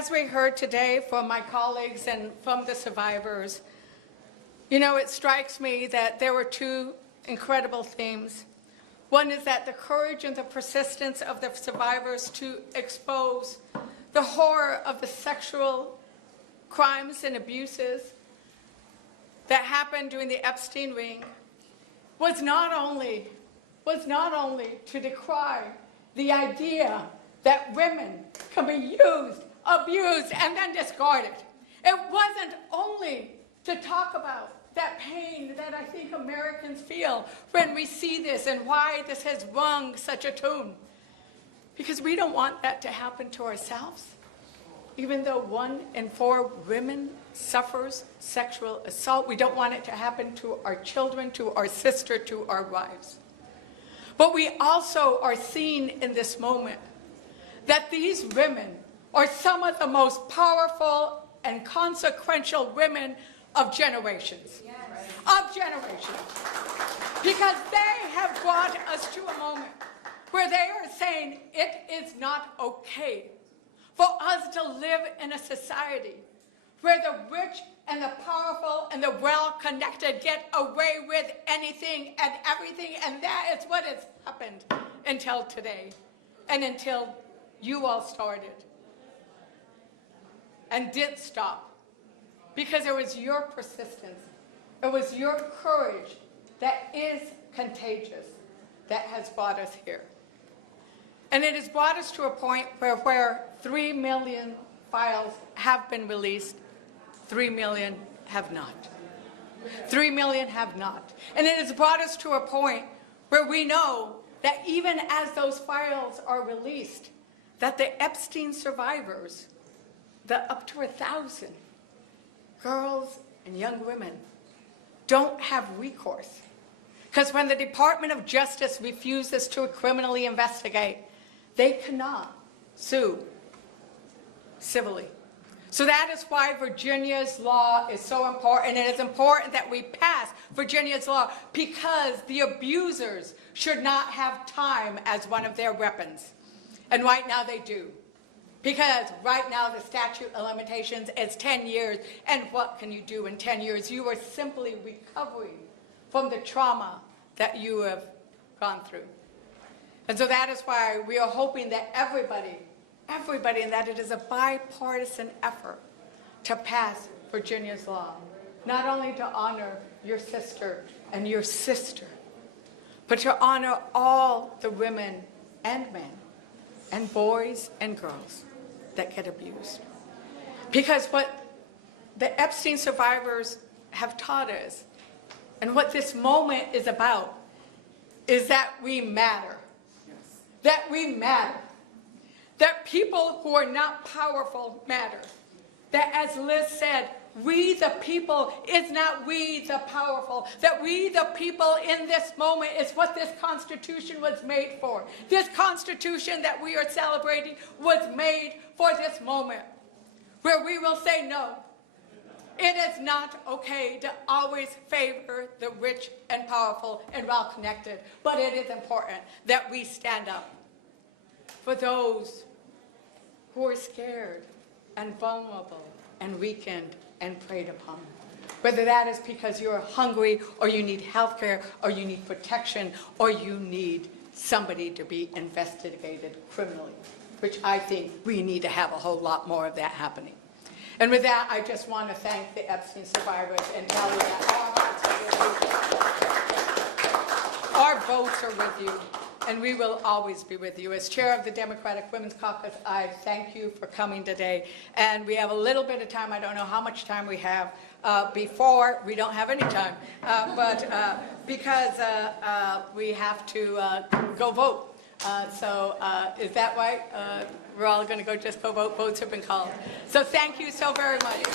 as we heard today from my colleagues and from the survivors, you know, it strikes me that there were two incredible themes. One is that the courage and the persistence of the survivors to expose the horror of the sexual crimes and abuses that happened during the Epstein ring was not only to decry the idea that women can be used, abused, and then discarded. It wasn't only to talk about that pain that I think Americans feel when we see this and why this has rung such a tune. Because we don't want that to happen to ourselves. Even though 1 in 4 women suffers sexual assault, we don't want it to happen to our children, to our sister, to our wives. But we also are seeing in this moment that these women are some of the most powerful and consequential women of generations. Yes. Of generations. Because they have brought us to a moment where they are saying it is not okay for us to live in a society where the rich and the powerful and the well-connected get away with anything and everything, and that is what has happened until today and until you all started and did stop. Because it was your persistence, it was your courage that is contagious that has brought us here. And it has brought us to a point where 3 million files have been released, 3 million have not. 3 million have not. And it has brought us to a point where we know that even as those files are released, that the Epstein survivors, the up to 1,000 girls and young women, don't have recourse. Because when the Department of Justice refuses to criminally investigate, they cannot sue civilly. So that is why Virginia's law is so important. And it is important that we pass Virginia's law because the abusers should not have time as one of their weapons. And right now they do. Because right now the statute of limitations is 10 years. And what can you do in 10 years? You are simply recovering from the trauma that you have gone through. And so that is why we are hoping that everybody, and that it is a bipartisan effort to pass Virginia's law, not only to honor your sister and your sister, but to honor all the women and men and boys and girls that get abused. Because what the Epstein survivors have taught us, and what this moment is about, is that we matter. Yes. That we matter. That people who are not powerful matter. That, as Liz said, we the people is not we the powerful. That we the people in this moment is what this Constitution was made for. This Constitution that we are celebrating was made for this moment, where we will say no. It is not okay to always favor the rich and powerful and well-connected, but it is important that we stand up for those who are scared and vulnerable and weakened and preyed upon. Whether that is because you're hungry or you need health care or you need protection or you need somebody to be investigated criminally, which I think we need to have a whole lot more of that happening. And with that, I just want to thank the Epstein survivors and tell you that our votes are with you, and we will always be with you. As chair of the Democratic Women's Caucus, I thank you for coming today. And we have a little bit of time. I don't know how much time we have before. We don't have any time, because we have to go vote. Is that right? We're all going to just go vote. Votes have been called. So thank you so very much.